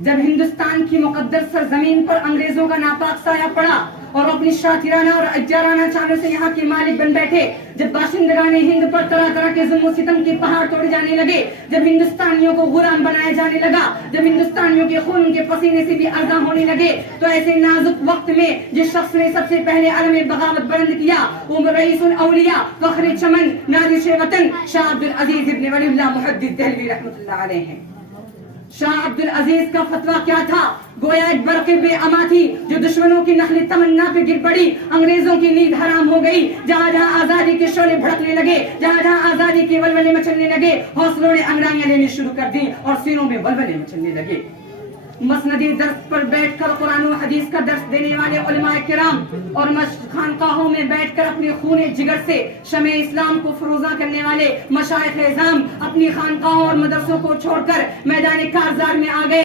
جب ہندوستان کی مقدس سرزمین پر انگریزوں کا ناپاک سایہ پڑا اور اپنی شاطرانہ اور اجارانہ چالوں سے یہاں کے مالک بن بیٹھے، جب باشندگان ہند پر طرح طرح کے ظلم و ستم کے پہاڑ توڑے جانے لگے، جب ہندوستانیوں کو غلام بنایا جانے لگا، جب ہندوستانیوں کے خون کے پسینے سے بھی ارزاں ہونے لگے، تو ایسے نازک وقت میں جس شخص نے سب سے پہلے علم بغاوت بلند کیا وہ رئیس الاولیاء، فخر چمن، نازش وطن شاہ عبد العزیز ابن ولی اللہ محدث دہلوی رحمۃ اللہ علیہ ہیں۔ شاہ عبد العزیز کا فتویٰ کیا تھا؟ گویا ایک برق بے اما تھی جو دشمنوں کی نخل تمنا پہ گر پڑی، انگریزوں کی نیند حرام ہو گئی، جہاں جہاں آزادی کے شعلے بھڑکنے لگے، جہاں جہاں آزادی کے ولولے مچلنے لگے، حوصلوں نے انگڑائیاں لینی شروع کر دی اور سینوں میں ولولے مچلنے لگے۔ مسندی درس پر بیٹھ کر قرآن و حدیث کا درس دینے والے علماء کرام اور خانقاہوں میں بیٹھ کر اپنے خون جگر سے شمع اسلام کو فروزاں کرنے والے مشائخ اعظام اپنی خانقاہوں اور مدرسوں کو چھوڑ کر میدان کارزار میں آ گئے۔